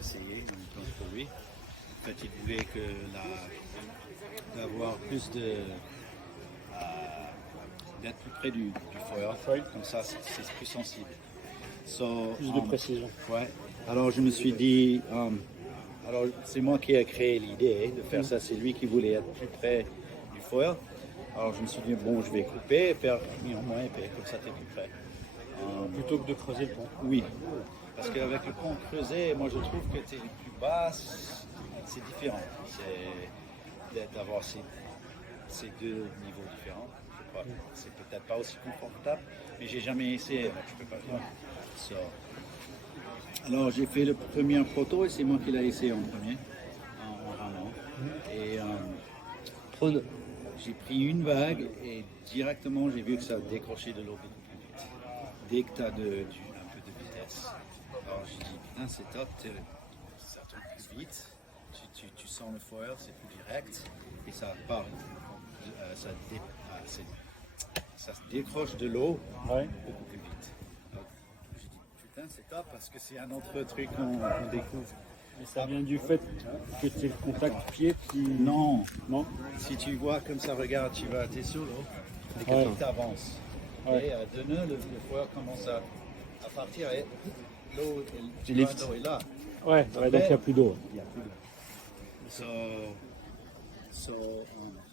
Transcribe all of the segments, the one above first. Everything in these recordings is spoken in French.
essayer en tant que pour lui. En fait, il voulait d'avoir plus d'être plus près du foil, comme ça c'est plus sensible. Plus de précision. Ouais. Alors je me suis dit, alors c'est moi qui ai créé l'idée de faire ça, c'est lui qui voulait être plus près du foil. Alors je me suis dit, bon, je vais couper et faire moins épais, comme ça tu es plus près. Plutôt que de creuser le pont. Oui, parce qu'avec le pont creusé, moi je trouve que tu es plus bas, c'est différent. C'est d'avoir ces deux niveaux différents. Je crois. C'est peut-être pas aussi confortable, mais j'ai jamais essayé, donc je peux pas dire. So. Alors j'ai fait le premier proto et c'est moi qui l'ai essayé en premier, en ramant. Et j'ai pris une vague et directement j'ai vu que ça décrochait de l'eau beaucoup plus vite. Dès que tu as un peu de vitesse. Alors j'ai dit, putain c'est top, ça tombe plus vite, tu sens le foil, c'est plus direct et ça part, ça se décroche de l'eau beaucoup plus vite. Alors, j'ai dit, putain c'est top parce que c'est un autre truc qu'on découvre. Et ça vient du fait que c'est le contact pied qui... Non. Si tu vois comme ça, regarde, t'es sur l'eau et que tu avances. Et à 2 nœuds, le foil commence à partir et l'eau est là. Ouais, donc il n'y a plus d'eau. Il n'y a plus d'eau.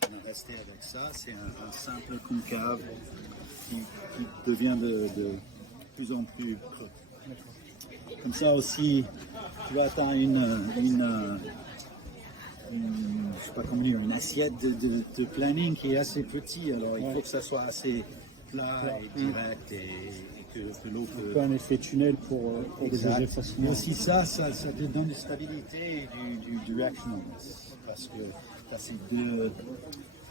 On est resté avec ça. C'est un simple concave qui devient de plus en plus creux. Comme ça aussi, tu vois, tu as je sais pas comment dire, une assiette de planning qui est assez petit. Alors il faut que ça soit assez plat et direct et que l'eau peut... Un peu un effet tunnel pour dégager facilement. Mais aussi ça te donne de stabilité et du directionalness. Parce que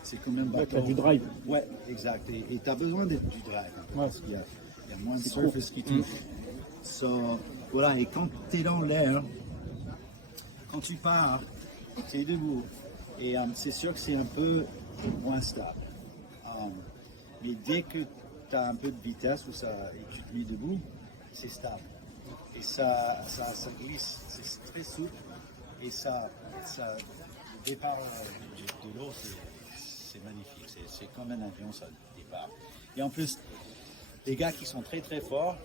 c'est quand même tu as du drive. Ouais, exact. Et tu as besoin du drive. Parce qu'il y a moins de surface qui touche. Voilà, et quand tu es dans l'air, quand tu pars, tu es debout. Et c'est sûr que c'est un peu moins stable. Mais dès que tu as un peu de vitesse et tu te mets debout, c'est stable. Et ça glisse, c'est très souple. Et le départ de l'eau, c'est magnifique. C'est comme un avion, ça départ. Et en plus, les gars qui sont très très forts,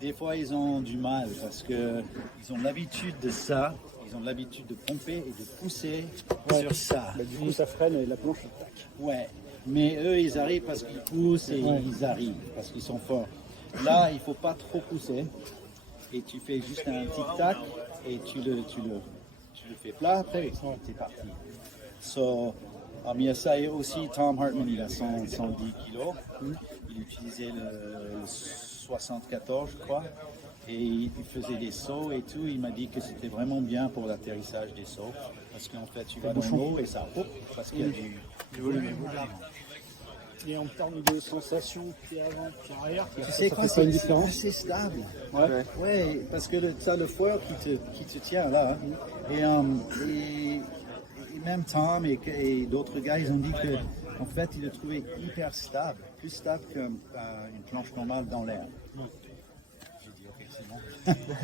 des fois ils ont du mal parce qu'ils ont l'habitude de ça, ils ont l'habitude de pomper et de pousser sur ça. Du coup ça freine et la planche attaque. Ouais, mais eux ils arrivent parce qu'ils poussent et ils arrivent parce qu'ils sont forts. Là il ne faut pas trop pousser et tu fais juste un tic-tac et tu le fais plat, après c'est parti. Il y a ça et aussi Tom Hartman, il a 110 kilos, il utilisait le 74 je crois, et il faisait des sauts et tout, il m'a dit que c'était vraiment bien pour l'atterrissage des sauts, parce qu'en fait tu vas dans l'eau et ça, parce qu'il y a du volume. Et en termes de sensation pied avant, pied arrière, tu sais quoi, c'est une c'est différence. assez stable. Ouais, parce que tu as le foil qui te tient là, et même Tom et d'autres gars, ils ont dit que en fait, ils le trouvaient hyper stable, plus stable qu'une planche normale dans l'air. J'ai dit, ok,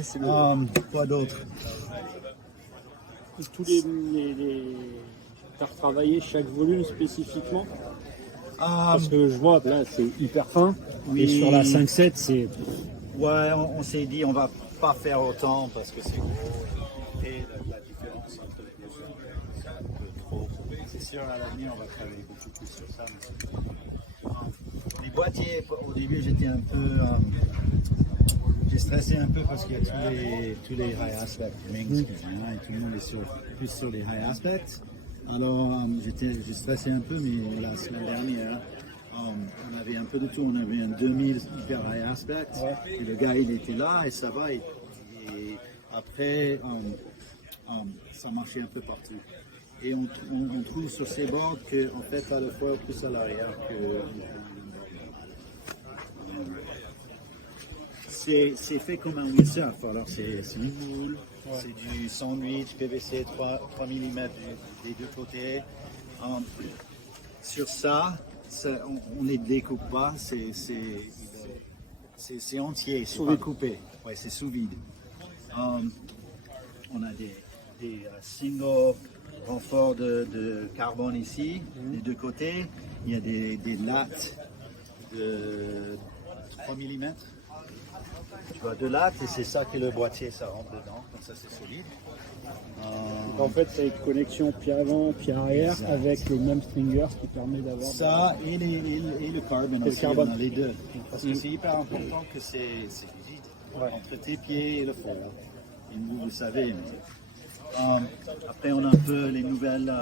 c'est bon. Quoi d'autre? Tous les tu as retravaillé chaque volume spécifiquement? Parce que je vois, là, c'est hyper fin. Oui. Et sur la 5.7, c'est... Ouais, on s'est dit, on va pas faire autant parce que c'est gros. Et la différence entre les deux, c'est un peu trop. C'est sûr, à l'avenir, on va travailler beaucoup plus sur ça. Les boîtiers, au début, j'étais un peu... j'ai stressé un peu parce qu'il y a tous les high aspect rings qui viennent et tout le monde est plus sur les high aspects. Alors, j'ai stressé un peu, mais la semaine dernière, on avait un peu de tout. On avait un 2000 hyper high aspect. Et le gars, il était là et ça va. Et après, ça marchait un peu partout. Et on trouve sur ces bords qu'en fait, à la fois plus à l'arrière que... c'est fait comme un windsurf. Alors, c'est une moule. C'est du sandwich PVC 3 mm des deux côtés. Sur ça, on ne les découpe pas, c'est entier, c'est pas coupé. Ouais, c'est sous vide. on a des single renforts de carbone ici, des deux côtés. Il y a des lattes de 3 mm. Tu vois, deux lattes, et c'est ça que le boîtier, ça rentre dedans, comme ça c'est solide. Donc en fait, c'est une connexion pied avant, pied arrière, Exact. avec le même stringer qui permet d'avoir... Ça et le carbone le aussi, carbone. on a les deux. Parce que c'est hyper important que c'est rigide entre tes pieds et le fond. Et vous le savez. Après, on a un peu les nouvelles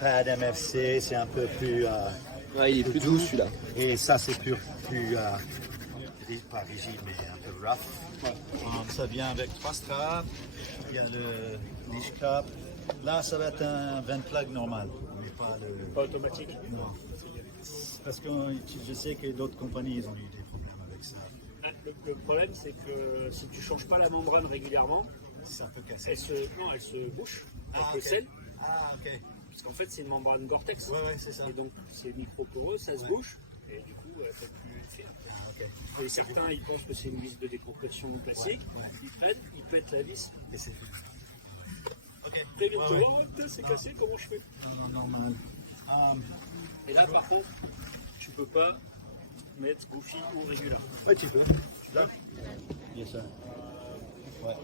pads MFC, c'est un peu plus... Ouais, il est plus doux celui-là. Et ça, c'est plus pas rigide, mais un peu rough. Ça vient avec 3 straps. Il y a le leash cap. Là, ça va être un vent plug normal, mais pas le... Pas automatique. Non. Parce que je sais que d'autres compagnies, ils ont eu des problèmes avec ça. Le problème, c'est que si tu ne changes pas la membrane régulièrement, Ça peut casser. elle se bouche avec le sel. Ah, ok. Parce qu'en fait, c'est une membrane Gore-Tex. Ouais, c'est ça. Et donc, c'est micro-poreux, ça se bouche. Et du coup, elle ne fait plus effet. Ok. Et certains, ils pensent que c'est une vis de décompression classique. Ils prennent, ils pètent la vis. Et c'est fait. Ok. Après, ils viennent te voir, putain, c'est cassé, comment je fais? Non, normal. Et là, par contre, tu peux pas mettre goofy ou régular. Ouais, tu peux. Là. Yes, sir. Ouais.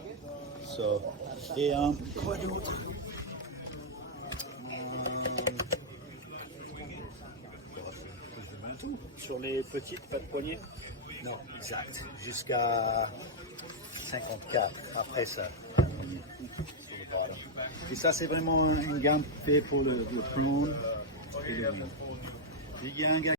So. Et quoi d'autre? Sur les petites, pas de poignée. Non, exact. Jusqu'à 54. Après ça. Et ça, c'est vraiment une gamme fait pour le prone. Il y a un gars